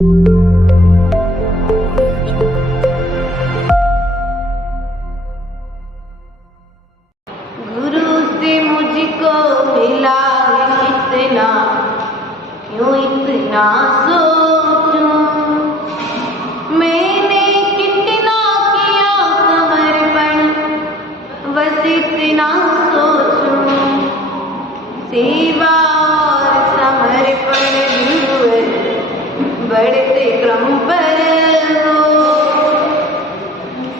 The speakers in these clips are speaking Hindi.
गुरु से मुझको मिला है कितना, क्यों इतना सोचूं। मैंने कितना किया समर्पण, बस इतना सोचूं। सेवा और समर्पण गुरुवर बढ़ते क्रम पर हो।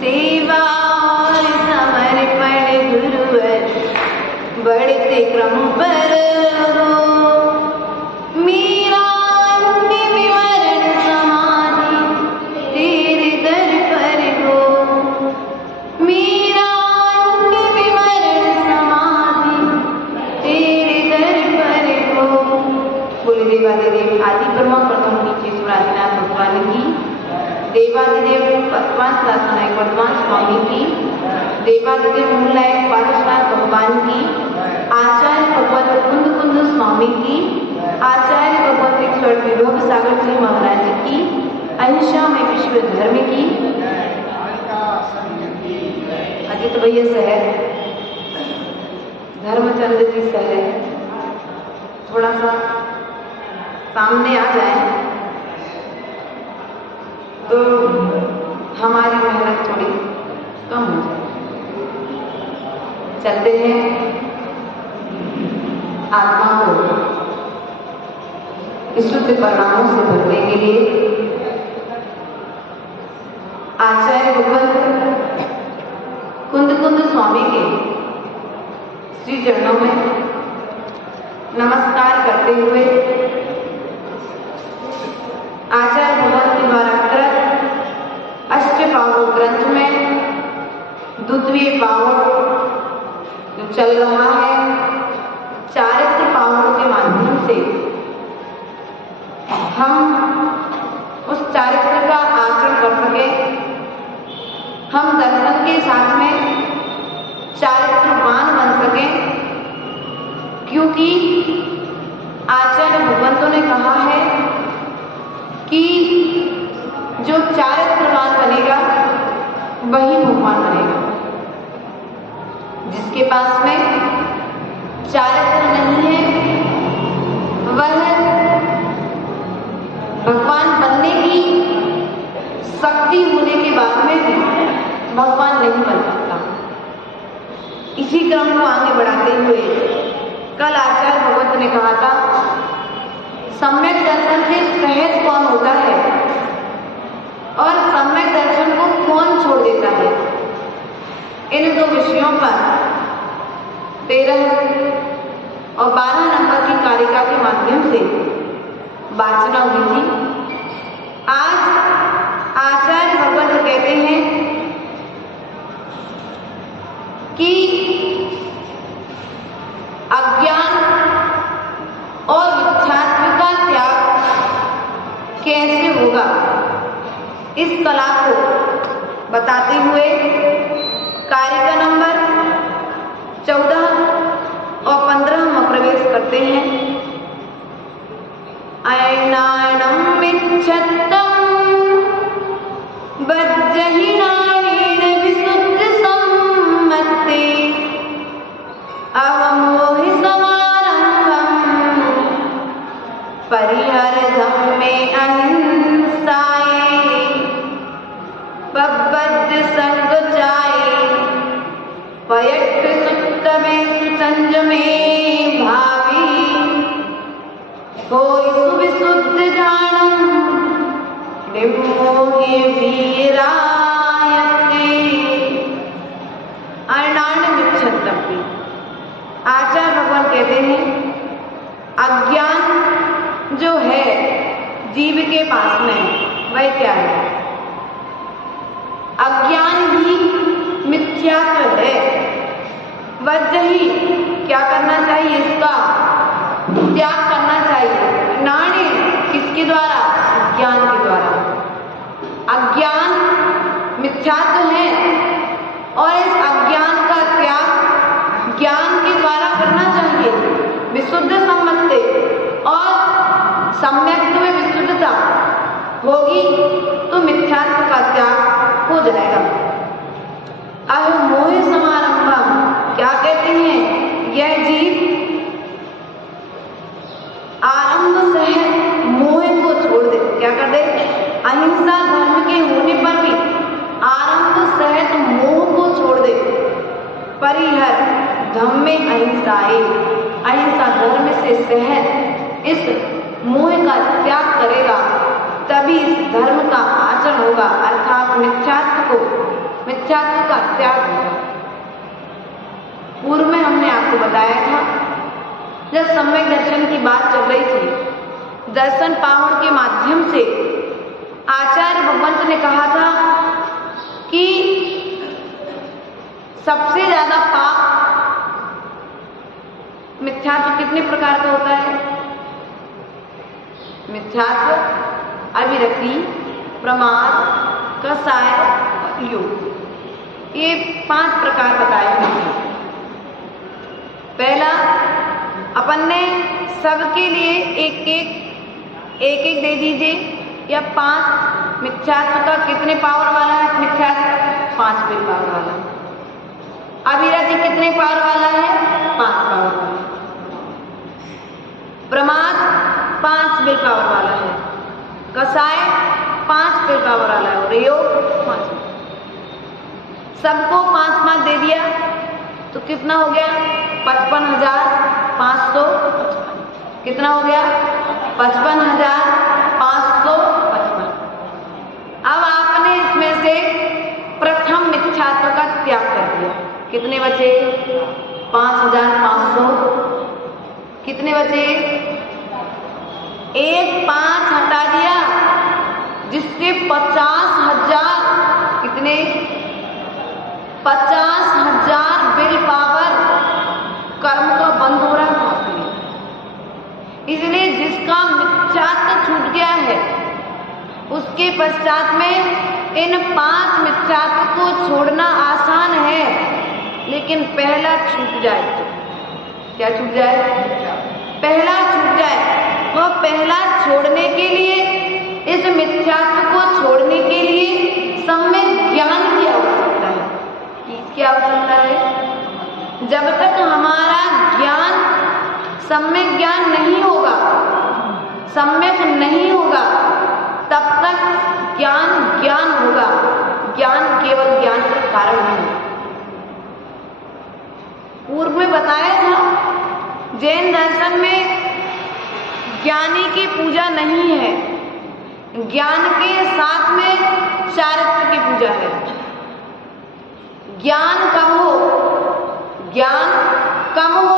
सेवा और समर्पण गुरुवर बढ़ते क्रम पर हो। मेरा अंतिम विवरण समाधि तेरे दर पर हो। मेरा अंतिम विवरण समाधि तेरे दर पर हो। बोले देवादिदेव आदि ब्रह्मा प्रथम नीचेश्वरादिनाथ भगवान की, देवादिदेव पद्मास नायक पद्मास स्वामी की, देवादिदेव मूलनायक पार्श्वनाथ भगवान की, आचार्य भगवत कुंद कुंद स्वामी की, आचार्य भगवत ईश्वर विभव सागर जी महाराज की, अहिंसा में विश्व धर्म की, अजित भैया सहर, धर्मचंद्र जी सहर थोड़ा सा सामने आ जाए तो हमारी मेहनत थोड़ी कम हो जाए। चलते हैं आत्मा को विशुद्ध परिणामों से भरने के लिए आचार्य भगवत कुंद कुंद स्वामी के श्री चरणों में नमस्कार करते हुए आचार्य भगवत के द्वारा कृत अष्टपावक ग्रंथ में द्वितीय पावक जो चल रहा है, चारित्र पावक के माध्यम से हम उस चारित्र का आचरण कर सके। हम दर्शन के साथ में चारित्रवान बन सके, क्योंकि आचार्य भगवंतों ने कहा है कि जो चारित्रवान बनेगा वही भगवान बनेगा। जिसके पास में चारित्र नहीं है वह भगवान बनने की शक्ति होने के बाद में भी भगवान नहीं बन सकता। इसी क्रम को आगे बढ़ाते हुए कल आचार्य भगवत ने कहा था, सम्यक दर्शन से सहज कौन होता है और सम्यक दर्शन को कौन छोड़ देता है। इन दो विषयों पर 13 और 12 नंबर की कारिका के माध्यम से वाचना हुई थी। आज आचार्य भगवत कहते हैं कि अज्ञान और मिथ्यात्व का त्याग कैसे होगा, इस कला को बताते हुए कारिका नंबर 14 और 15 में प्रवेश करते हैं। अयनायणं मिच्छत्तं वज्रहीनायेन विशुद्ध सम्मते अवमोहि समारम्भं परिहरधं मे अहिंसाये पब्बद्ध संगचाये पयट्ट सुत्तमे सुसंजमे भावी होय सुविशुद्ध जानम निम्मोहि वीरायते। अयनायणं मिच्छत्तं, आचार्य भगवान कहते हैं अज्ञान जो है जीव के पास में वह क्या है। अज्ञान ही मिथ्यात्व है। वज्र ही क्या करना चाहिए, इसका त्याग करना चाहिए। नाणे किसके द्वारा, ज्ञान के द्वारा। अज्ञान मिथ्यात्व है और इस अज्ञान का त्याग ज्ञान के द्वारा करना चाहिए। विशुद्ध सम्मते और सम्यक में विशुद्धता होगी तो मिथ्यात्व का त्याग हो जाएगा। अब मोह समारंभम क्या कहते हैं? यह जीव आरंभ सह मोह को छोड़ दे, क्या कर दे? अहिंसा धर्म के होने पर भी आरंभ सहित मोह को छोड़ दे। परिहर धम्मे अहिंसाए, अहिंसा धर्म से सहज इस मोह का त्याग करेगा, तभी इस धर्म का आचरण होगा, अर्थात मिथ्यात्व का त्याग होगा। पूर्व में हमने आपको बताया था, जब सम्यक दर्शन की बात चल रही थी, दर्शन पावड़ के माध्यम से आचार्य भगवंत ने कहा था कि सबसे ज्यादा पाप मिथ्यात्व कितने प्रकार का होता है? मिथ्यात्व, अविरति, प्रमाद, कसाय और योग, ये 5 प्रकार बताए हैं। पहला, अपन ने सबके लिए एक दे दीजिए, या 5 मिथ्यात्व का कितने पावर वाला है? मिथ्यात्व 5 बिल पावर वाला। अविरति कितने पावर वाला है? 5 पावर वाला। प्रमाद 5 बिल पावर वाला है। कसाय 5 बिल पावर वाला है। और योग 5। सबको 5 दे दिया तो कितना हो गया? 55,555। कितना हो गया? 55,555। अब आपने इसमें से प्रथम मिथ्यात्व का त्याग कर दिया, कितने बचे? 5,500। कितने बचे? एक 5 हटा दिया, जिससे 50,000, कितने? 50,000 बिल पावर कर्म का बंद हो रहा था। इसलिए जिसका मिथ्यात्व छूट गया है, उसके पश्चात में इन 5 मिथ्यात्व को छोड़ना आसान है, लेकिन पहला छूट जाए तो क्या छूट जाए? पहला छूट जाए। तो पहला छोड़ने के लिए, इस मिथ्यात्व को छोड़ने के लिए सम्यक ज्ञान की आवश्यकता है। किसकी आवश्यकता है? जब तक हमारा ज्ञान सम्यक ज्ञान नहीं होगा, सम्यक नहीं होगा, तब तक ज्ञान होगा। ज्ञान केवल ज्ञान का कारण नहीं। पूर्व में बताया था, जैन दर्शन में ज्ञानी की पूजा नहीं है, ज्ञान के साथ में चारित्र की पूजा है। ज्ञान कम हो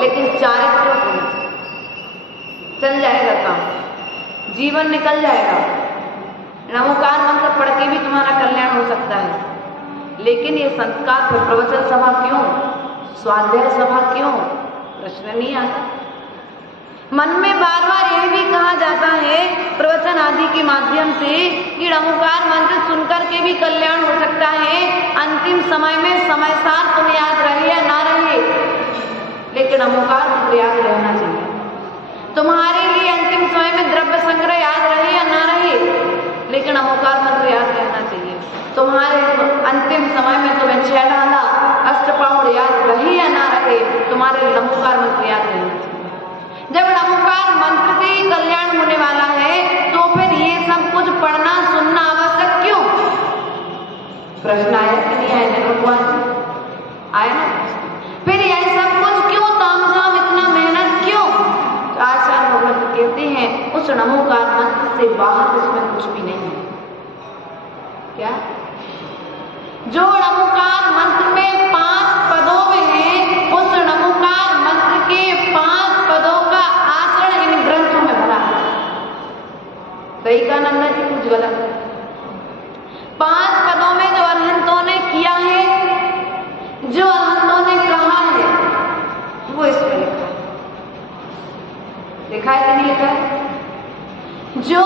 लेकिन चारित्र होना, चल जाएगा काम, जीवन निकल जाएगा। नमोकार मंत्र पढ़ के भी तुम्हारा कल्याण हो सकता है, लेकिन ये संस्कार पर प्रवचन सभा क्यों, स्वाध्याय सभा क्यों? प्रश्न नहीं आता। मन में बार बार यह भी कहा जाता है प्रवचन आदि के माध्यम से कि नमोकार मंत्र सुनकर के भी कल्याण हो सकता है, अंतिम समय में समय सार तुम्हें याद रहे या ना रहे, लेकिन नमोकार मंत्र याद रहना चाहिए। तुम्हारे लिए अंतिम समय में द्रव्य संग्रह याद रहे या ना रहे, लेकिन नमोकार मंत्र याद रहना चाहिए। तुम्हारे अंतिम समय में तुम्हें 6 डाला अष्टपाउड याद रहे या ना रहे, तुम्हारे नमोकार मंत्र याद रहना चाहिए। जब नमोकार मंत्र से ही कल्याण होने वाला है, तो फिर ये सब कुछ पढ़ना सुनना आवश्यक क्यों? प्रश्न आया कि नहीं आया? भगवान आया ना? फिर यह सब कुछ क्यों? तामझाम इतना मेहनत क्यों? तो आचार्य भगवंत कहते हैं, उस नमोकार मंत्र से बाहर इसमें कुछ भी नहीं है। क्या? जो नमोकार मंत्र में 5 पदों में है, उस नमोकार मंत्र के 5 पदों का आचरण इन ग्रंथों में भरा है। सही का नंदा जी? कुछ गलत? 5 पदों में जो अरहंतों ने किया है, जो अरहंतों ने कहा है, वो इसमें लिखा है। लिखा है कि नहीं लिखा है? जो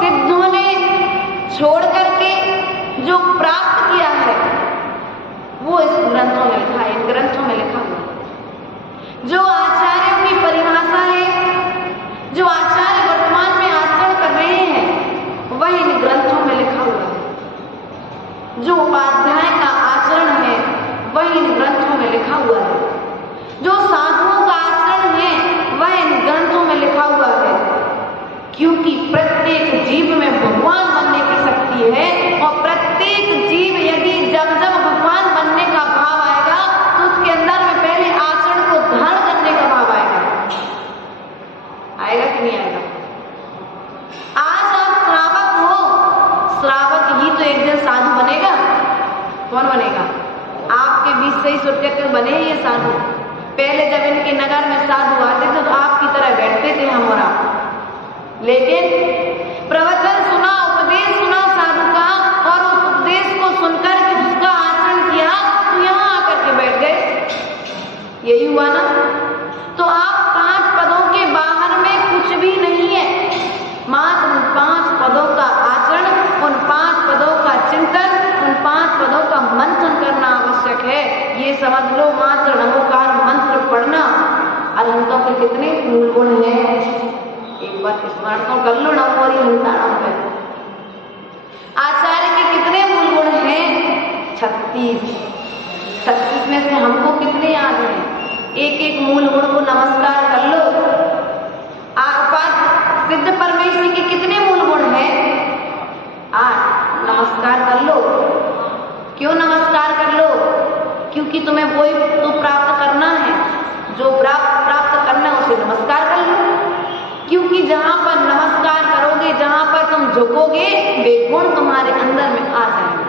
सिद्धों ने छोड़ करके जो प्राप्त किया है, वो इस ग्रंथों में लिखा है, इन ग्रंथों में लिखा हुआ। जो आचार्यों की परिभाषा है, जो आचार्य वर्तमान में आचरण कर रहे हैं, जो उपाध्याय का आचरण है वह इन ग्रंथों में लिखा हुआ है, जो साधुओं का आचरण है वह इन ग्रंथों में लिखा हुआ है। क्योंकि प्रत्येक जीव में भगवान बनने की शक्ति है और प्रत्येक जीव यदि जब जब भगवान बनने का भाव आएगा तो उसके अंदर में पहले आचरण को धारण करने का भाव आएगा। आएगा कि नहीं आएगा? आज आप श्रावक हो, श्रावक ही तो एक दिन साधु बनेगा। कौन बनेगा? आपके बीच से ही सुरक्षित बने ये साधु। पहले जब इनके नगर में साधु आते थे तो आपकी तरह बैठते थे हम और आप, लेकिन प्रवचन सुना, उपदेश सुना साधु का और उस उपदेश को सुनकर के उसका आचरण किया तो यहाँ आकर के बैठ गए। यही हुआ ना? तो आप 5 पदों के बाहर में कुछ भी नहीं है, मात्र 5 पदों का आचरण, उन 5 पदों का चिंतन, उन 5 पदों का मंथन करना आवश्यक है। ये समझ लो, मात्र नमोकार मंत्र पढ़ना। अरहंतों के कितने मूल गुण हैं, एक बार स्मरण तो कर लो। नमोरी हंताणों पे आचार्य के कितने मूल गुण हैं? 36 में से हमको कितने याद हैं? एक एक मूल गुण को नमस्कार कर लो। सिद्ध परमेश्वरी के कितने मूल गुण हैं? 8। नमस्कार कर लो। क्यों नमस्कार कर लो? क्योंकि तुम्हें वही तो प्राप्त करना है, जो प्राप्त करना है उसे नमस्कार कर लो। क्योंकि जहां पर नमस्कार करोगे, जहां पर तुम झुकोगे, वे गुण तुम्हारे अंदर में आ जाएंगे।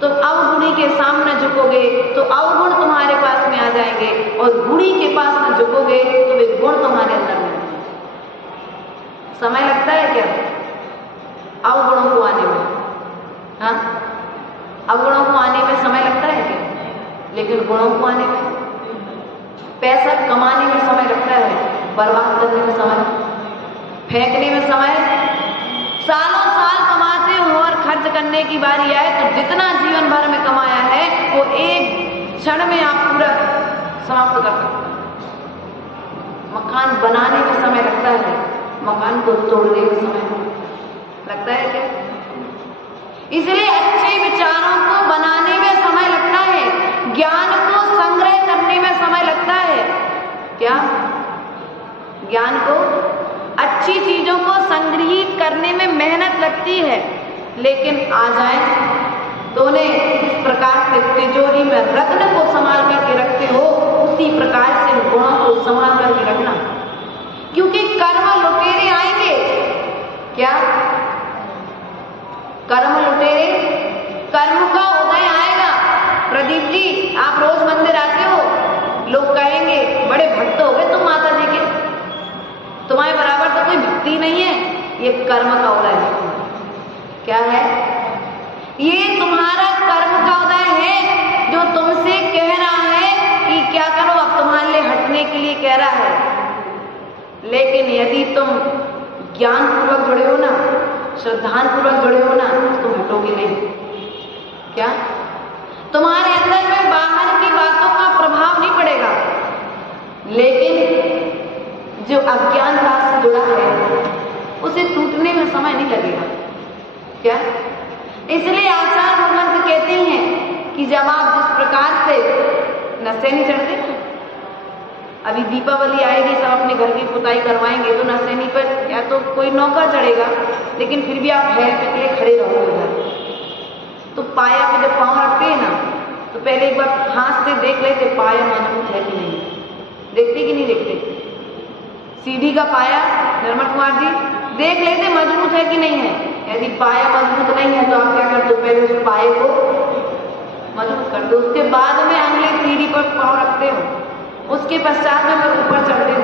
तुम अवगुणी के सामने झुकोगे तो अवगुण तुम्हारे पास में आ जाएंगे, और गुणी के पास में झुकोगे तो वे गुण तुम्हारे अंदर में। समय लगता है क्या अवगुणों को आने में? हाँ, अवगुणों को आने में समय लगता है क्या? लेकिन गुणों को आने में, पैसा कमाने में समय लगता है, बर्बाद करने में समय, फेंकने में समय। सालों साल कमाते हो और खर्च करने की बारी आए तो जितना जीवन भर में कमाया है वो एक क्षण में आप पूरा समाप्त कर सकते हैं। मकान बनाने में समय लगता है, मकान को तोड़ने में समय लगता है क्या? इसलिए अच्छे विचारों को बनाने में समय लगता है, ज्ञान को संग्रह करने में समय लगता है। क्या? ज्ञान को, अच्छी चीजों को संग्रहित करने में मेहनत लगती है, लेकिन आ जाए तो उन्हें इस प्रकार से तिजोरी में रत्न को संभाल करके रखते हो, उसी प्रकार से गुणों को संभाल करके रखना। क्योंकि कर्म लुटेरे आएंगे। क्या? कर्म लुटेरे, कर्म का उदय आएगा। प्रदीप जी, आप रोज मंदिर आते हो, लोग कहेंगे बड़े भक्त हो गए तुम माता जी के, तुम्हारे बराबर तो कोई भक्ति नहीं है। ये कर्म का उदय है। क्या है? ये तुम्हारा कर्म का उदय है, जो तुमसे कह रहा है कि क्या करो, अब तुम्हारे लिए हटने के लिए कह रहा है। लेकिन यदि तुम ज्ञान पूर्वक जुड़े हो ना, श्रद्धान पूर्वक जुड़े हो ना, तुम हटोगे नहीं। क्या? तुम्हारे अंदर में बाहर की बातों का प्रभाव नहीं पड़ेगा, लेकिन जो अज्ञानता से जुड़ा है उसे टूटने में समय नहीं लगेगा। क्या? इसलिए आचार्य भगवंत कहते हैं कि जब आप जिस प्रकार से नशे नहीं चढ़ते, अभी दीपावली आएगी, सब अपने घर की पुताई करवाएंगे तो नशेनी पर या तो कोई नौका चढ़ेगा, लेकिन फिर भी आप हेर के लिए खड़े रहोगे। तो पाया पे जब पाँव रखते हैं ना, तो पहले एक बार हाथ से देख लेते पाया मजबूत है कि नहीं। देखते कि नहीं देखते? सीढ़ी का पाया निर्मल कुमार जी देख लेते मजबूत है कि नहीं है। यदि पाया मजबूत नहीं है तो आप क्या करते हो? पहले उस पाए को मजबूत कर दो, उसके बाद में अगले सीढ़ी पर पाँव रखते हो, उसके पश्चात में फिर ऊपर चढ़ते हो।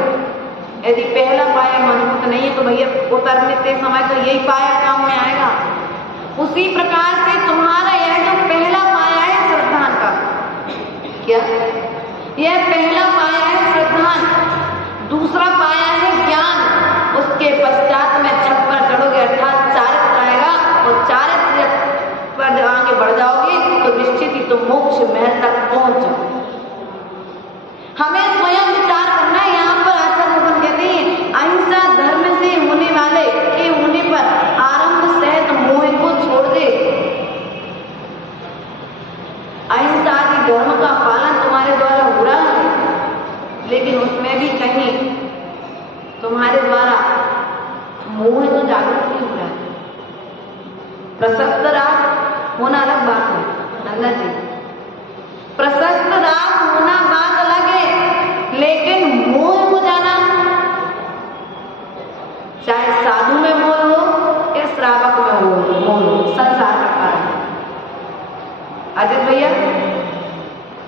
यदि पहला पाया मजबूत नहीं है तो भैया उतरने समय तो यही पाया काम में आएगा। उसी प्रकार से तुम्हारा यह जो पहला पाया है श्रद्धान का, क्या? यह पहला पाया है श्रद्धान, दूसरा पाया है ज्ञान, उसके पश्चात में छत पर चढ़ोगे अर्थात चारित्र आएगा, और चारित्र पर जब आगे बढ़ जाओगे तो निश्चित ही तुम मोक्ष महल तक पहुंच जाओगे। हमें स्वयं विचार करना है। यहाँ पर आचार्य भगवान कहते हैं अहिंसा धर्म से होने वाले के होने पर आरंभ सहित मोह को छोड़ दे। प्रशस्त राग होना अलग बात है नंदा जी, प्रशस्त राग होना बात अलग है, लेकिन मोह हो जाना, चाहे साधु में मोह हो या श्रावक में मोह हो, संसार का कारण है। अजित भैया,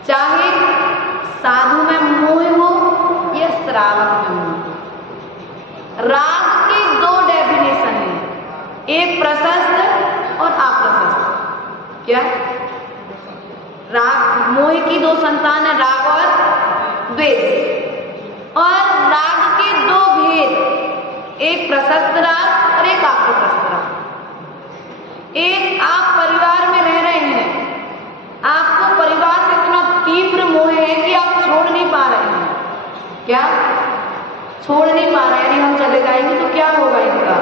चाहे साधु में मोह हो या श्रावक में मोह हो, राग की दो डेफिनेशन है, एक प्रशस्त और अप्रशस्त। क्या? राग, मोह की दो संतान है, राग और द्वेष, और राग के दो भेद, एक प्रशस्त राग और एक अप्रशस्त राग। एक, आप परिवार में रह रहे हैं, आपको परिवार से इतना तीव्र मोह है कि आप छोड़ नहीं पा रहे हैं। क्या? छोड़ नहीं पा रहे, यानी हम चले जाएंगे तो क्या होगा इनका,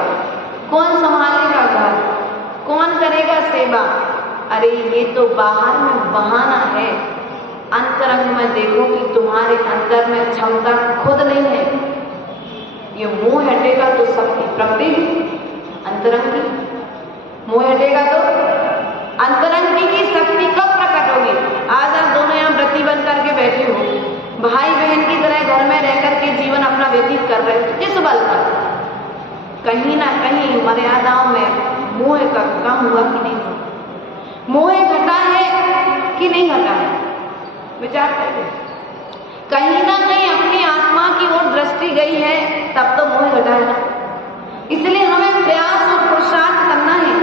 कौन संभालेगा घर, कौन करेगा सेवा। अरे ये तो बाहर में बहाना है, अंतरंग में देखो कि तुम्हारे अंदर में क्षमता खुद नहीं है। ये मोह हटेगा तो सबकी प्रकृति अंतरंगी, मोह हटेगा तो अंतरंगी की शक्ति कब प्रकट होगी। आज आप दोनों यहाँ व्रती बन करके बैठे हो, भाई बहन की तरह घर में रह करके जीवन अपना व्यतीत कर रहे हो, किस बल पर? कहीं ना कहीं मर्यादाओं में मोह का कम हुआ कि नहीं हुआ, मोह घटा है कि नहीं घटा है, विचार करिए। कहीं ना कहीं अपनी आत्मा की ओर दृष्टि गई है, तब तो मोह घटा है ना। इसलिए हमें प्रयास और पुरुषार्थ करना है,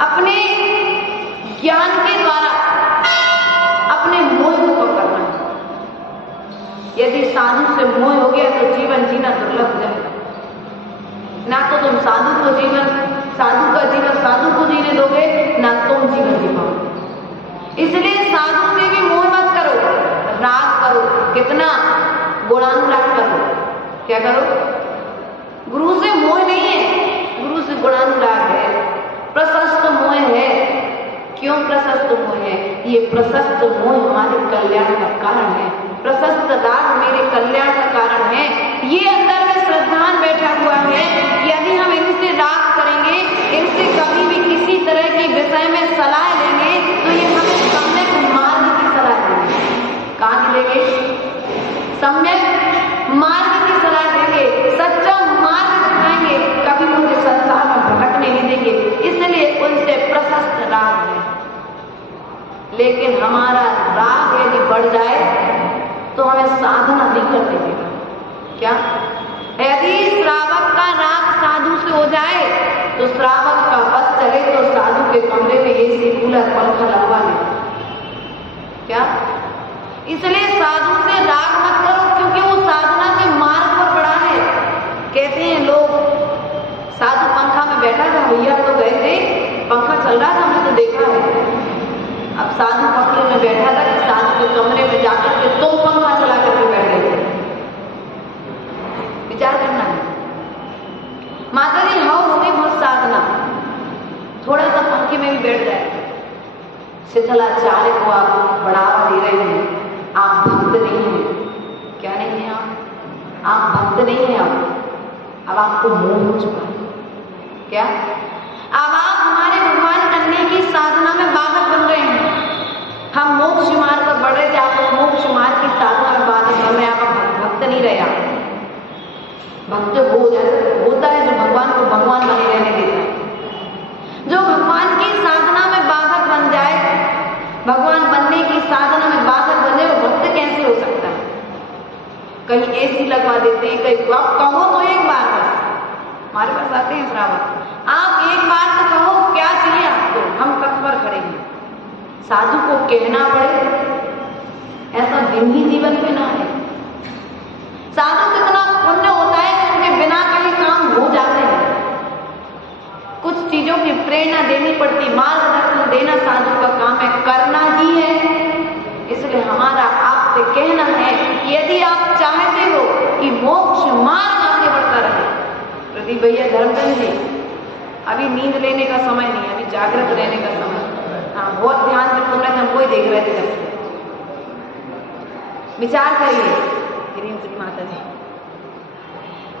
अपने ज्ञान के द्वारा अपने मोह को कम करना है। यदि साधु से मोह हो गया तो जीवन जीना दुर्लभ हो जाएगा। ना तो तुम साधु का जीवन साधु को जीने दोगे, ना तुम जीवन जी पाओगे। इसलिए साधु से भी मोह मत करो, राग करो, कितना गुणानुराग करो। क्या करो? गुरु से मोह नहीं है, गुरु से गुणानुराग है, प्रशस्त मोह है। क्यों प्रशस्त मोह है? ये प्रशस्त मोह हमारे कल्याण का कारण है, प्रशस्त राग मेरे कल्याण का कारण है। ये अंदर में श्रद्धान बैठा हुआ है, यदि हम इनसे राग करेंगे, इनसे कभी भी किसी तरह के विषय में सलाह लेंगे तो ये हमें सम्यक मार्ग की सलाह देंगे। कहाँ की लेंगे? सम्यक मार्ग की सलाह देंगे, सच्चा मार्ग दिखाएंगे, कभी मुझे संसार में भटकने नहीं देंगे। इसलिए उनसे प्रशस्त राग है। लेकिन हमारा राग यदि बढ़ जाए तो हमें साधना नहीं करने देगा। क्या? यदि श्रावक का राग साधु से हो जाए तो श्रावक का बस चले तो साधु के कमरे में एसी कूलर पंखा लगवा ले। क्या? इसलिए साधु से राग मत करो, क्योंकि वो साधना के मार्ग पर बढ़ा है। कहते हैं लोग, साधु पंखा में बैठा था, भैया तो गए थे, पंखा चल रहा था, हमने तो देखा है। अब साधु पंखे में बैठा था कि साधु के कमरे में जाकर के तुम पंखा चला करके बैठ गए। विचार करना है। माता जी हाँ होगी बहुत साधना, थोड़ा सा पंखे में भी बैठ जाए। शिथिलाचार्य को आप बढ़ावा दे रहे हैं, आप भक्त नहीं हैं। क्या नहीं है? आप भक्त नहीं हैं। अब आपको मोह हो चुका है। क्या? अब आप हमारे भगवान करने की साधना में बाधक बन रहे हैं। हम मोक्ष मार्ग पर बढ़ रहे थे, आप उस मोक्ष मार्ग की साधना में बाधक बन रहे हैं। आप भक्त नहीं रहे। आप भक्त होता है जो भगवान को भगवान बने रहने देता है। जो भगवान की साधना में बाधक बन जाए, भगवान बनने की साधना में बाधक बने, वो भक्त कैसे हो सकता है? कहीं एसी लगवा देते हैं, कहीं आप कहो तो एक बार बस, हमारे पास आते हैं श्रावक, आप एक बार तो कहो क्या चाहिए आपको, हम तत्पर खड़े हैं। साधु को कहना पड़े, ऐसा दिन ही जीवन में ना है। साधु कितना पुण्य होता है कि उनके बिना कहीं काम हो जाते हैं। कुछ चीजों की प्रेरणा देनी पड़ती, मार्गदर्शन देना साधु का काम है, करना ही है। इसलिए हमारा आपसे कहना है कि यदि आप चाहते हो कि मोक्ष मार्ग आगे बढ़ता रहे, प्रदीप भैया, धर्मचंद जी, अभी नींद लेने का समय नहीं, अभी जागृत रहने का समय। हाँ, बहुत ध्यान से सुन रहे थे, हम वही देख रहे थे। विचार करिए माता जी,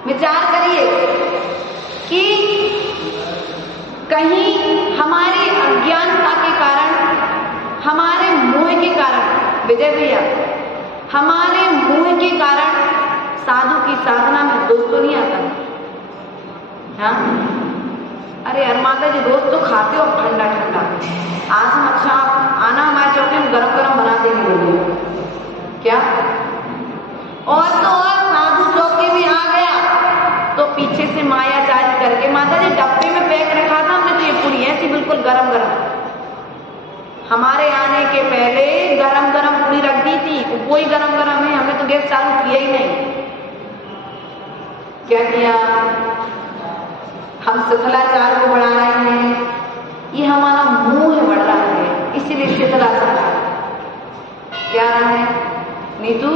विचार करिए कि कहीं हमारे मोह के कारण साधु की साधना में दोष तो नहीं आता। हाँ, अरे यार माता जी रोज तो खाते हो ठंडा ठंडा, आज हम अच्छा आना हमारे चौके में गरम गरम बना देंगे बोलिए क्या? और तो और साधु चौके में आ गया तो पीछे से माया जारी करके माता जी डब्बे में पैक रखा था हमने, तो ये पूरी ऐसी बिल्कुल गरम गरम हमारे आने के पहले गरम गरम पूरी रख दी थी, वही गरम गरम है, हमने तो गैस चालू किया ही नहीं। क्या किया? हम शीतलाचार को बढ़ा रहे हैं, ये हमारा मोह बढ़ रहा है, इसीलिए शीतलाचार क्या रहा है नीतू?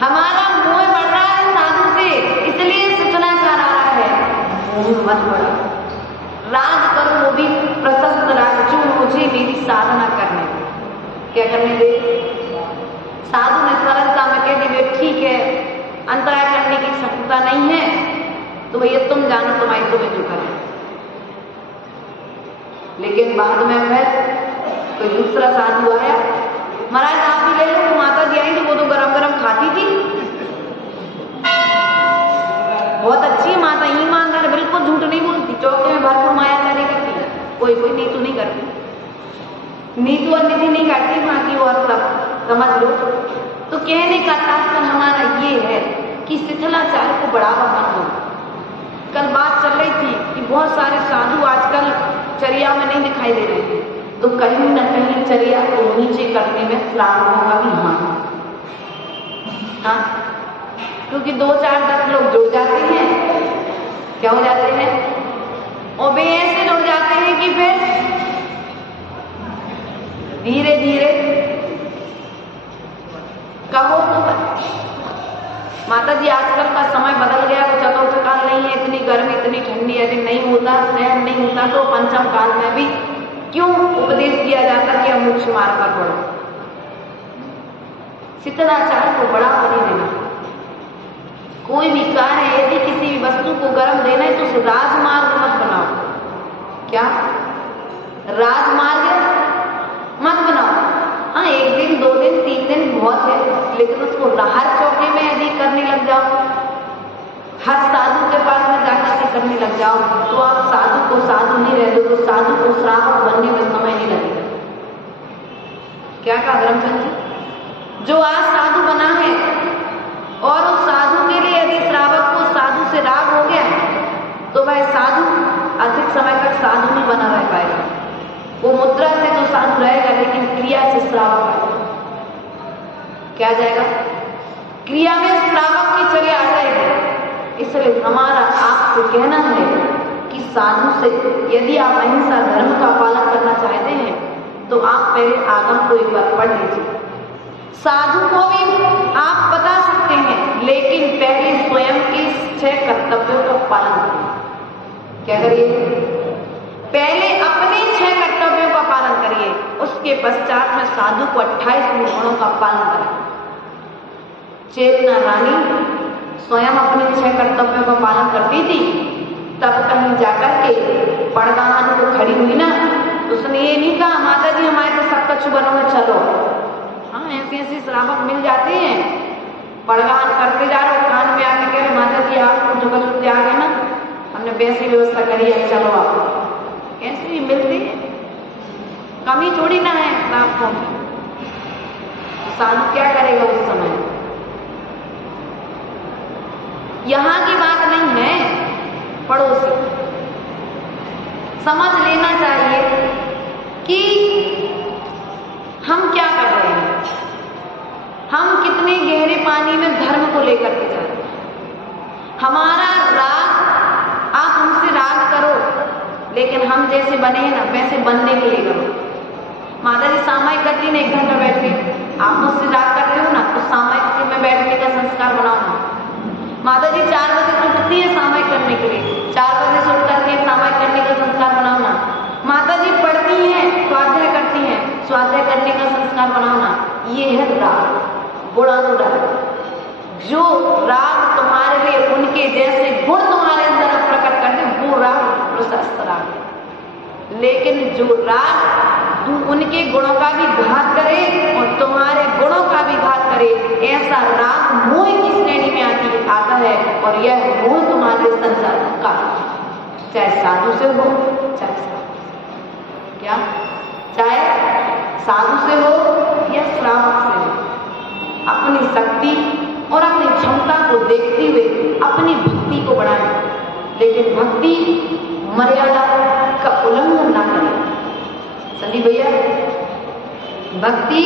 हमारा मोह बढ़ रहा है साधु से, इसलिए शीतलाचार आ रहा है। मोह मत बढ़ा, राग करो, वो भी प्रशस्त राग, जो मुझे मेरी साधना करने दे। क्या करने दे? साधु ने सरलता में कह दिया ठीक है, अंतराय करने की क्षमता नहीं है तो भैया तुम जानो तुम्हारी तुम्हें जो करना। लेकिन बाद में फिर कोई दूसरा साधु आया, महाराज आप भी ले लो, माता जी आई तो वो तो गरम गरम खाती थी, बहुत अच्छी माता, ईमानदार, बिल्कुल झूठ नहीं बोलती, चौके में भरपूर मायाजारी करती है, कोई कोई नीतू नहीं करती, नीतू और निधि नहीं करती, बाकी और सब समझ लो। तो कहने का तात्पर्य हमारा ये है कि शिथिलाचार को बढ़ावा मत दो। कल बात चल रही थी कि बहुत सारे साधु आजकल चर्या में नहीं दिखाई दे रहे हैं, तो कहीं न कहीं चर्या को नीचे करने में श्रावकों का भी हाँ, क्योंकि 2-4-10 लोग जुड़ जाते हैं, क्या हो जाते हैं, और वे ऐसे जुड़ जाते हैं कि फिर धीरे धीरे कहो तो बस। माता जी आजकल का समय बदल गया, वो चतुर्थ काल नहीं है, इतनी गर्मी इतनी ठंडी यदि नहीं होता, सहन नहीं होता तो पंचम काल में भी क्यों उपदेश किया जाता कि हम मोक्ष मार्ग पर बढ़ो। शिथिलाचार को बढ़ावा नहीं देना। कोई भी कार्य यदि किसी भी वस्तु को गर्म देना है तो उसे राजमार्ग मत बनाओ। क्या? राजमार्ग मत बनाओ। हाँ, 1 दिन 2 दिन 3 दिन बहुत है, लेकिन उसको हर चौके में यदि करने लग जाओ, हर साधु के पास में जाकर के करने लग जाओ तो आप साधु को साधु नहीं रहते, तो साधु को श्रावक बनने में समय नहीं लगेगा। क्या कहा धर्मचंद जी? जो आज साधु बना है और उस साधु के लिए यदि श्रावक को साधु से राग हो गया तो वह साधु अधिक समय तक साधु नहीं बना रह पाएगा। वो मुद्रा से तो साधु रहेगा, लेकिन क्रिया से श्रावक क्या जाएगा? क्रिया में श्रावक की चर्या आ जाएगी। इसलिए हमारा आपसे कहना है कि साधु से यदि आप अहिंसा धर्म का पालन करना चाहते हैं तो आप पहले आगम को एक बार पढ़ लीजिए। साधु को भी आप बता सकते हैं, लेकिन पहले स्वयं के 6 कर्तव्यों का पालन करिए। क्या करिए? पहले अपने 6 कर्तव्यों का पालन करिए, उसके पश्चात में साधु को 28 गुणों का पालन करें। चेतना रानी स्वयं अपने 6 कर्तव्यों का पालन करती थी, तब कहीं जाकर के पड़गाहन को खड़ी हुई ना, तो उसने ये नहीं कहा माता जी हमारे तो सब कछु बनोगे चलो। हाँ, ऐसे श्रावक मिल जाते हैं, पड़गाहन करते जा रहे हो, कान में आके कह रहे माता जी आपको जो कछु त्याग है ना, हमने वैसी व्यवस्था करी है, चलो आप। ऐसे ही मिलते कमी थोड़ी ना है आपको। साधु क्या करेगा उस समय? यहां की बात नहीं है, पड़ोसी समझ लेना चाहिए कि हम क्या कर रहे हैं, हम कितने गहरे पानी में धर्म को लेकर के जा रहे हैं। हमारा राग, आप हमसे राग करो, लेकिन हम जैसे बने हैं ना वैसे बनने के लिए करो। माता जी सामायिक करती ना 1 घंटा बैठ के, आप मुझसे राग करते हो ना तो सामायिक में बैठने का संस्कार बनाओ ना। माता जी 4 बजे से उठती है सामायिक करने के लिए, 4 बजे से उठ करके सामायिक करने का संस्कार बनाओ ना। माता जी पढ़ती हैं, स्वाध्याय करती हैं, स्वाध्याय करने का संस्कार बनाओ ना। ये है राग, गुणानुराग। जो राग तुम्हारे लिए उनके जैसे गुण तुम्हारे अंदर प्रकट करते वो राग प्रशस्त राग है। लेकिन जो राग उनके गुणों का भी घात करे और तुम्हारे गुणों का भी घात करे, ऐसा राग मोह की श्रेणी में आता है। और यह मोह तुम्हारे संसार का, चाहे साधु से हो चाहे साधु से हो या श्रावक से हो, अपनी शक्ति और अपनी क्षमता को देखते हुए अपनी भक्ति को बढ़ाएं, लेकिन भक्ति मर्यादा का उल्लंघन ना करें। संदीप भैया, भक्ति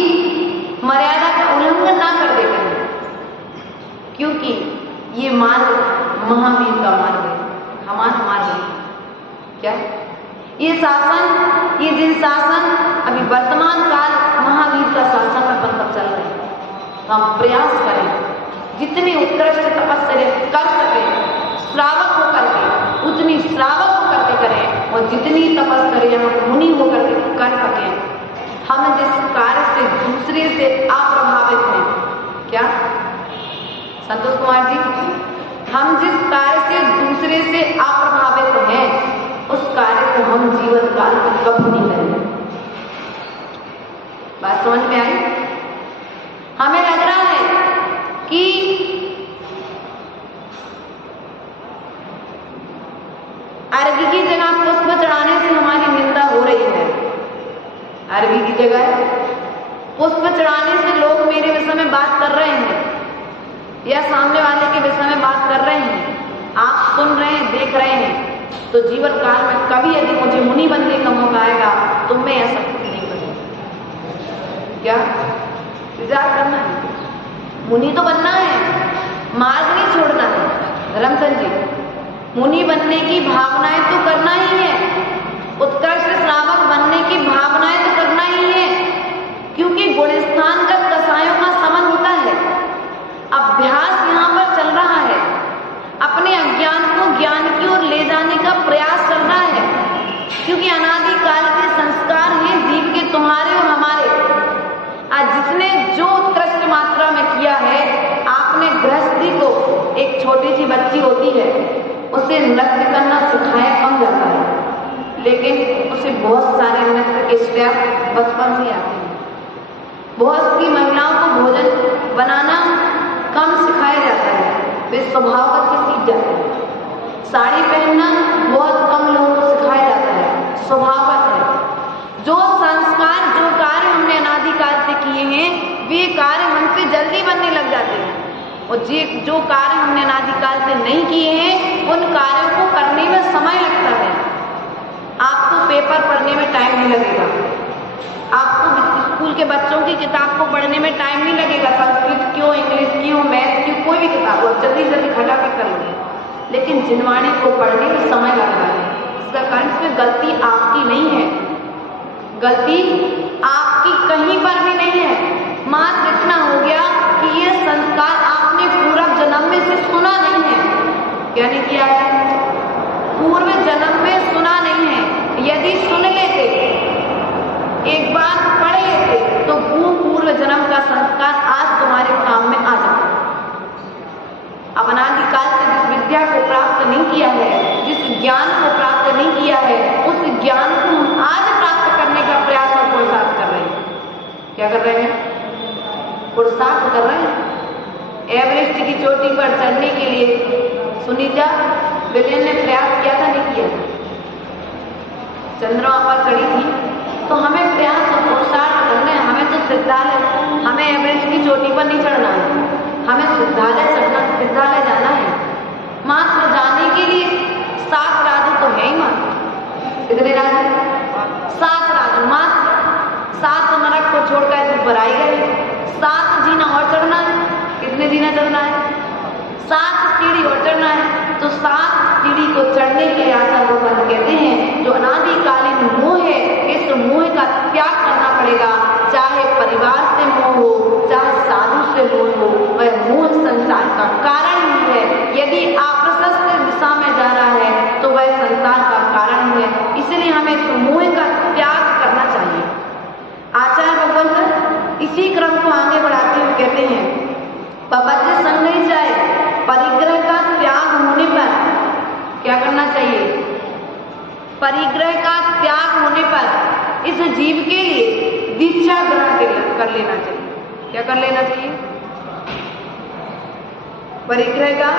मर्यादा का उल्लंघन ना कर दे करें, क्योंकि ये मार्ग महावीर का मार्ग है, हमारा मार्ग है। क्या ये शासन, ये जिन शासन अभी वर्तमान काल महावीर का शासन अपन तक चल रहे हैं, तो हम प्रयास करें जितनी उत्कृष्ट तपस्या कर सके श्रावक होकर के, उतनी श्रावक होकर के करें, और जितनी तपस्या हम मुनि होकर के कर सकें। हम जिस कार्य से दूसरे से अप्रभावित हैं, क्या संतोष कुमार जी, हम जिस कार्य से दूसरे से अप्रभावित हैं, उस कार्य को हम जीवन काल में कभी नहीं करेंगे। बात समझ में आई? हमें लग रहा है कि अर्घ्य की जगह पुष्प चढ़ाने से हमारी निंदा हो रही है। अर्घ्य की जगह पुष्प चढ़ाने से लोग मेरे विषय में बात कर रहे हैं या सामने वाले के विषय में बात कर रहे हैं, आप सुन रहे हैं, देख रहे हैं, तो जीवन काल में कभी यदि मुझे मुनि बनने का मौका आएगा तो मैं ऐसा कुछ नहीं करूंगा। क्या इंतजार करना है? मुनि तो बनना है, मार्ग नहीं छोड़ना है। धर्मचंद जी, मुनि बनने की भावनाएं तो करना ही है, उत्कृष्ट श्रावक बनने की भावनाएं तो करना ही है, क्योंकि गुणस्थानगत कसायों का समन होता है। अभ्यास यहाँ पर चल रहा है, अपने अज्ञान को ज्ञान की ओर ले जाने का प्रयास चल रहा है, क्योंकि अनादिकाल के संस्कार हैं जीव के, तुम्हारे और हमारे। आज जिसने जो उत्कृष्ट मात्रा में किया है, आपने गृहस्थी को, एक छोटी सी बच्ची होती है, उसे नृत्य करना सिखाया कम जाता है, लेकिन उसे बहुत सारे नृत्य के स्टेप बचपन से आते हैं। बहुत सी महिलाओं को भोजन बनाना कम सिखाया जाता है, वे स्वभावगत के सीख जाते हैं। साड़ी पहनना बहुत कम लोगों को सिखाया जाता है, स्वभावगत है। जो संस्कार, जो कार्य हमने अनादिकाल से किए हैं, वे कार्य हमसे जल्दी बनने लग जाते हैं, और जो कार्य हमने अनादिकाल से नहीं किए हैं, उन कार्यों को करने में समय लगता है। आपको पेपर पढ़ने में टाइम नहीं लगेगा, आपको स्कूल के बच्चों की किताब को पढ़ने में टाइम नहीं लगेगा, संस्कृत क्यों, इंग्लिश क्यों, मैथ क्यों, कोई भी किताब हो जल्दी जल्दी खटाखट कर लेंगे। लेकिन जिनवाणी को पढ़ने में समय लग रहा है, इसका कारण इसमें गलती आपकी नहीं है, गलती आपकी कहीं पर भी नहीं है। मात्र इतना हो गया कि ये संस्कार आपने पूर्व जन्म में से सुना नहीं है। क्या नहीं किया है? पूर्व जन्म में सुना नहीं है। यदि सुन लेते, एक बार पढ़ लेते, तो वो पूर्व जन्म का संस्कार आज तुम्हारे काम में आ जाता। अब अनादिकाल से जिस विद्या को प्राप्त नहीं किया है, जिस ज्ञान को प्राप्त नहीं किया है, उस ज्ञान को हम आज प्राप्त करने का प्रयास और पुरुषार्थ कर रहे हैं। क्या कर रहे हैं? पुरुषार्थ कर रहे हैं। एवरेस्ट की चोटी पर चढ़ने के लिए सुनीता विलियम ने प्रयास किया था, नहीं किया? चंद्रमा पर चढ़ी थी। तो हमें प्रयास और पुरुषार्थ करना है। हमें तो सिद्धालय, हमें एवरेस्ट की चोटी पर नहीं चढ़ना है, हमें सिद्धालय जाना है। मात्र जाने के लिए 7 राजू तो है ही। मात्र कितने राजू? 7 राजू। मात्र 7 नरक को छोड़कर ऊपर आई गए। 7 जीना और चढ़ना है। कितने जीना चढ़ना है? 7 सीढ़ी और चढ़ना है। तो 7 सीढ़ी को चढ़ने के आचार्य भगवान कहते हैं, जो अनादिकालीन मोह है, इस मोह का त्याग करना पड़ेगा। चाहे परिवार से मोह हो, चाहे साधु से मोह हो, वह मोह संसार का कारण ही है। यदि अप्रशस्त दिशा में जा रहा है तो वह संसार का कारण है। इसलिए हमें इस मोह का त्याग करना चाहिए। आचार्य भगवान इसी क्रम को आगे बढ़ाते हुए कहते हैं, पपज्य संग जाए, परिग्रह का त्याग होने पर क्या करना चाहिए? परिग्रह का त्याग होने पर इस जीव के लिए दीक्षा ग्रहण कर लेना चाहिए। क्या कर लेना चाहिए? परिग्रह का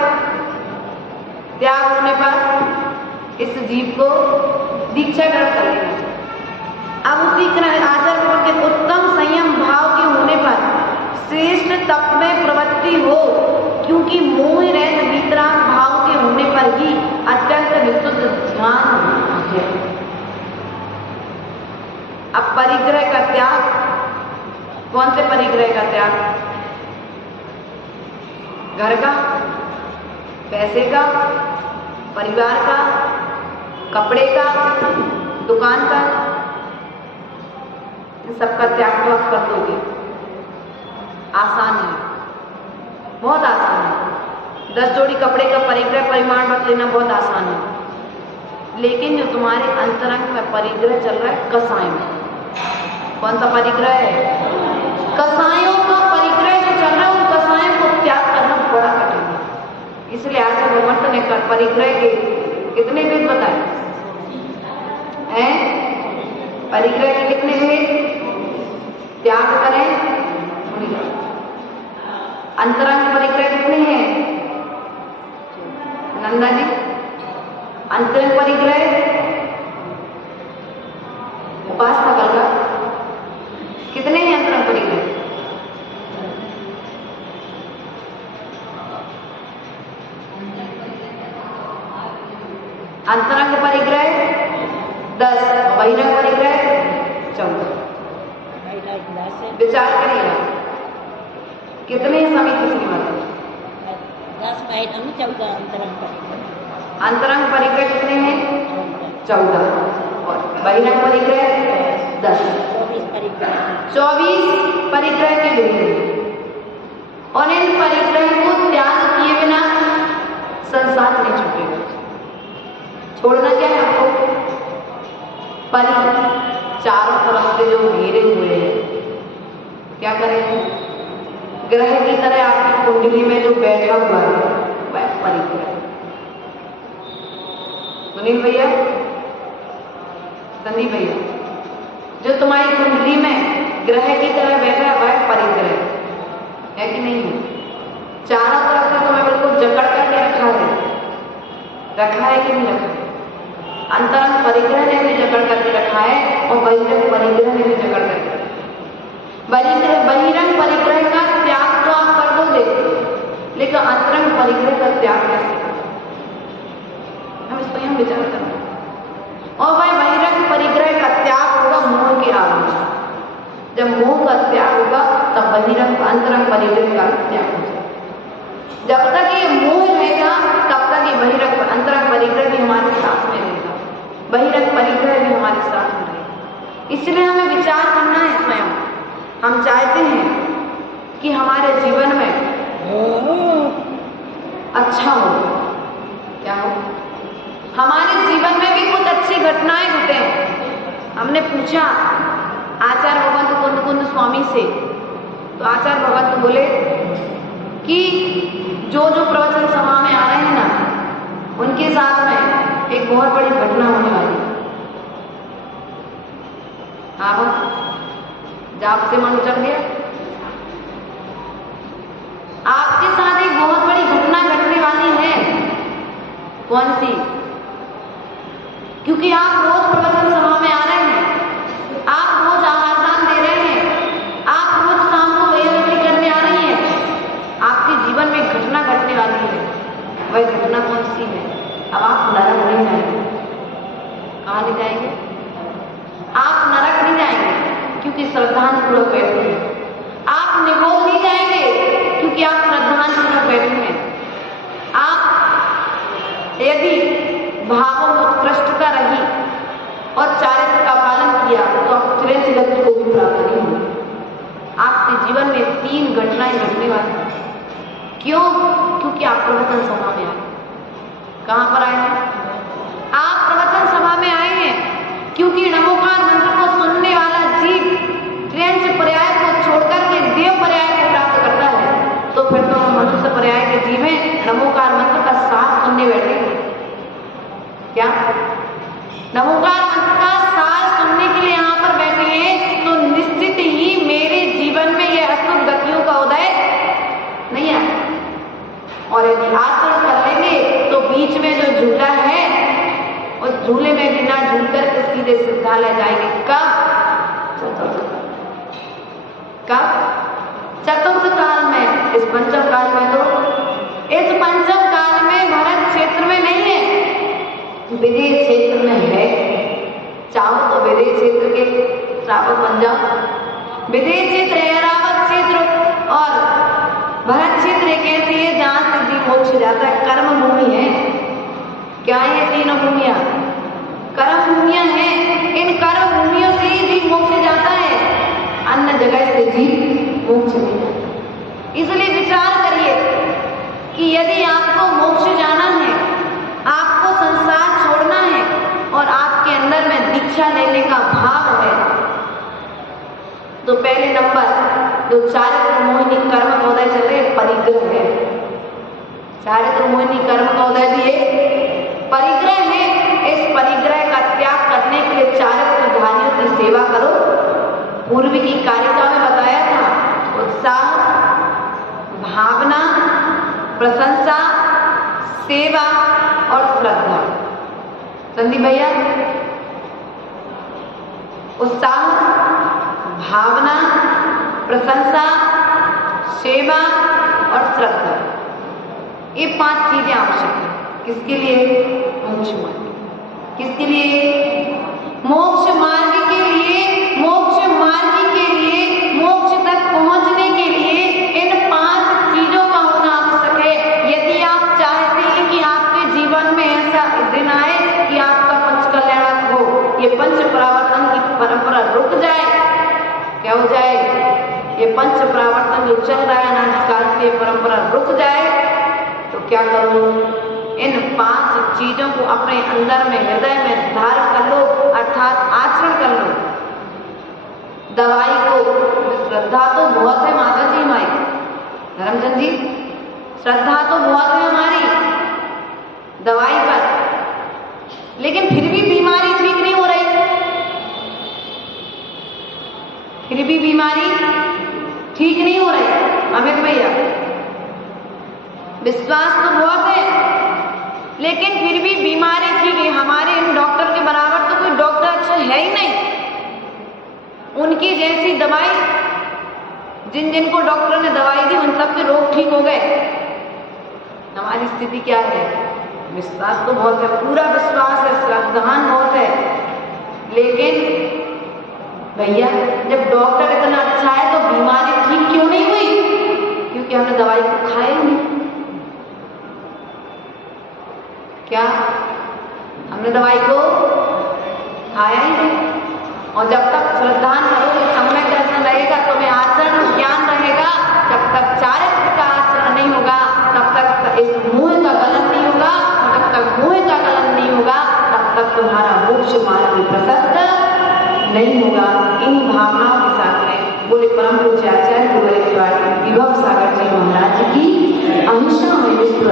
त्याग होने पर इस जीव को दीक्षा ग्रहण कर लेना चाहिए। अब उसी आचार्य भगवान के उत्तम संयम भाव के होने पर श्रेष्ठ तप में प्रवृत्ति हो, क्योंकि मोह रहित वितराग भाव के होने पर ही अत्यंत विशुद्ध ध्यान है। अब परिग्रह का त्याग, कौन से परिग्रह का त्याग? घर का, पैसे का, परिवार का, कपड़े का, दुकान का, इन सबका त्याग तो आप कर दोगे। आसान है, बहुत आसान है। 10 जोड़ी कपड़े का परिग्रह परिमाण मत लेना बहुत आसान है। लेकिन जो तुम्हारे अंतरंग में परिग्रह चल रहा है कसाय में, कौन सा परिग्रह है? कसायों का परिग्रह जो चल रहा है, उन कसायों को त्याग करना बड़ा कठिन है। इसलिए आचार्य भगवंत ने कर परिग्रह के कितने भेद बताए हैं? परिग्रह के कितने भेद? त्याग करें, अंतरंग परिग्रह कितने हैं नंदा जी? अंतरंग परिग्रह उपासना कर कितने हैं? अंतरंग परिग्रह अंतरंग परिग्रह 10, बहिरंग परिग्रह 14। विचार करिएगा कितने स्वामी किसकी बात? 10 बहिरंग 14 अंतरंग परिग्रह। अंतरंग परिग्रह कितने हैं? 14 और बहिरंग परिग्रह 10। 24 परिग्रह के भेद और इन परिग्रह को त्याग किए बिना संसार नहीं छूटेगा। छोड़ना क्या है आपको? परि चारों तरफ से जो घेरे हुए हैं, क्या करेंगे? ग्रह की तरह आपकी कुंडली में जो बैठा हुआ है वह परिग्रह। सुनील भैया, संदीप भैया, जो तुम्हारी कुंडली में ग्रह की तरह बैठा है वह परिग्रह है कि नहीं है? चारों तरफ से तुम्हें बिल्कुल जकड़ करके रखा है कि नहीं रखा? अंतरंग परिग्रह ने भी जकड़ करके रखा है और बहिरंग परिग्रह ने भी जकड़ करके रखा है। बहिरंग परिग्रह का त्याग तो आप कर दोगे, लेकिन अंतरंग परिग्रह का त्याग कैसे करोगे? हम स्वयं विचार करना। और वह बहिरंग परिग्रह का त्याग होगा मोह के आवेश। जब मोह का त्याग होगा तब बहिरंग अंतरंग परिग्रह का त्याग हो जाएगा। जब तक ये मोह रहेगा तब तक ये बहिरंग अंतरंग परिग्रह भी हमारे साथ में रहेगा, बहिरंग परिग्रह भी हमारे साथ में रहेगा। इसलिए हमें विचार करना है स्वयं। हम चाहते हैं कि हमारे जीवन में अच्छा हो। क्या हो? हमारे जीवन में भी कुछ अच्छी घटनाएं घटे। हमने पूछा आचार्य भगवंत कुंद कुंद स्वामी से, तो आचार्य भगवंत बोले कि जो जो प्रवचन सभा में आ रहे हैं ना, उनके साथ में एक बहुत बड़ी घटना होने वाली है। हाँ, जाप से मन उतर गया। आपके साथ एक बहुत बड़ी घटना घटने वाली है। कौन सी? क्योंकि आप रोज प्रवचन सभा में आ रहे हैं, आप रोज आहार दान दे रहे हैं, आप रोज शाम को वेदी करने आ रही हैं। आपके जीवन में घटना घटने वाली है। वह घटना कौन सी है? अब आप नरक नहीं जाएंगे। कहाँ नहीं जाएंगे? आप नरक नहीं जाएंगे क्योंकि श्रद्धापूर्वक बैठे हैं। आप निगोद नहीं जाएंगे क्योंकि आप श्रद्धापूर्वक बैठे हैं। आप यदि भावों में उत्कृष्टता रही और चारित्र का पालन किया तो आप श्रेष्ठ गति को भी प्राप्त नहीं होंगे। आपके जीवन में 3 घटनाएं घटने वाली हैं। क्यों? क्योंकि आप प्रवचन सभा में आए। कहां पर आए हैं? आप प्रवचन सभा में आए हैं क्योंकि नमोकार मंत्र को सुनने वाला जीव त्रियंच पर्याय को छोड़कर के देव पर्याय को प्राप्त करता है। तो फिर तो हम मनुष्य पर्याय के जीव हैं, नमोकार मंत्र का सार सुनने बैठेंगे। क्या नमोकार मंत्र का सार सुनने के लिए यहाँ पर झूला है, उस झूले में बिना झूल कर के सीधे सिद्धालय जाएंगे। कब? चतुर्थ काल में। इस पंचम काल में तो, इस पंचम काल में भरत क्षेत्र में नहीं है, विदेह क्षेत्र में है। चाहो तो विदेह क्षेत्र के श्रावक बन जाओ। विदेह क्षेत्र, ऐरावत क्षेत्र और भरत क्षेत्र एक ऐसी है जहां से भी मोक्ष जाता है। कर्म भूमि है। क्या है ये तीनों भूमियां? कर्म भूमियां हैं। इन कर्म भूमियों से ही जीव मोक्ष जाता है, अन्य जगह से जीव मोक्ष नहीं जाता। इसलिए विचार करिए कि यदि आपको मोक्ष जाना है, आपको संसार छोड़ना है और आपके अंदर में दीक्षा लेने का भाव है, तो पहले नंबर जो चारित्र मोहिनी कर्म का उदय चल रहे परिग्रह है। चारित्र मोहिनी कर्म का उदय भी एक परिग्रह है। इस परिग्रह का त्याग करने के लिए चारित्रधारियों की सेवा करो। पूर्व की कारिका में बताया था, उत्साह, भावना, प्रशंसा, सेवा और श्रद्धा। संदीप भैया, उत्साह, भावना, प्रशंसा, सेवा और श्रद्धा, ये 5 चीजें आवश्यक है। किसके लिए? मोक्ष मार्ग। किसके लिए? मोक्ष मार्ग के लिए। मोक्ष मार्ग के लिए, मोक्ष तक पहुंचने के लिए इन 5 चीजों का होना आवश्यक है। यदि आप चाहते हैं कि आपके जीवन में ऐसा दिन आए कि आपका पंच कल्याण हो, ये पंच परावर्तन की परंपरा रुक जाए, क्या हो जाए? ये पंच परावर्तन जो चल रहा है अनादिकाल से परंपरा रुक जाए, तो क्या करो? इन 5 चीजों को अपने अंदर में, हृदय में धारण कर लो, अर्थात आचरण कर लो। दवाई को, श्रद्धा तो बहुत है माता जी हमारी, धर्मचंद जी, श्रद्धा तो बहुत है हमारी दवाई पर, लेकिन फिर भी बीमारी ठीक नहीं हो रही। फिर भी बीमारी ठीक नहीं हो रही। अमित भैया, विश्वास तो बहुत है, लेकिन फिर भी बीमारी ठीक है। हमारे इन डॉक्टर के बराबर तो कोई डॉक्टर अच्छा है ही नहीं। उनकी जैसी दवाई, जिन जिनको डॉक्टर ने दवाई दी उन सबके रोग ठीक हो गए। हमारी स्थिति क्या है? विश्वास तो बहुत है, पूरा विश्वास है, श्रद्धान बहुत है, लेकिन भैया जब डॉक्टर इतना अच्छा है तो बीमारी ठीक क्यों नहीं हुई? क्योंकि हमने दवाई को खाया नहीं। क्या हमने दवाई को खाया ही नहीं? और जब तक श्रद्धान करोगे, समय दर्शन रहेगा, तुम्हें आचरण ज्ञान रहेगा, जब तक चारित्र का आचरण नहीं होगा, तब तक इस मोह का गलन नहीं होगा, और जब तक मोह का गलन नहीं होगा, तब तक तुम्हारा मोक्ष मार्ग प्रशस्त नहीं होगा। इन भावनाओं के साथ में बोले परम पूज्य आचार्य विभव सागर जी महाराज की अहिंसा में विश्व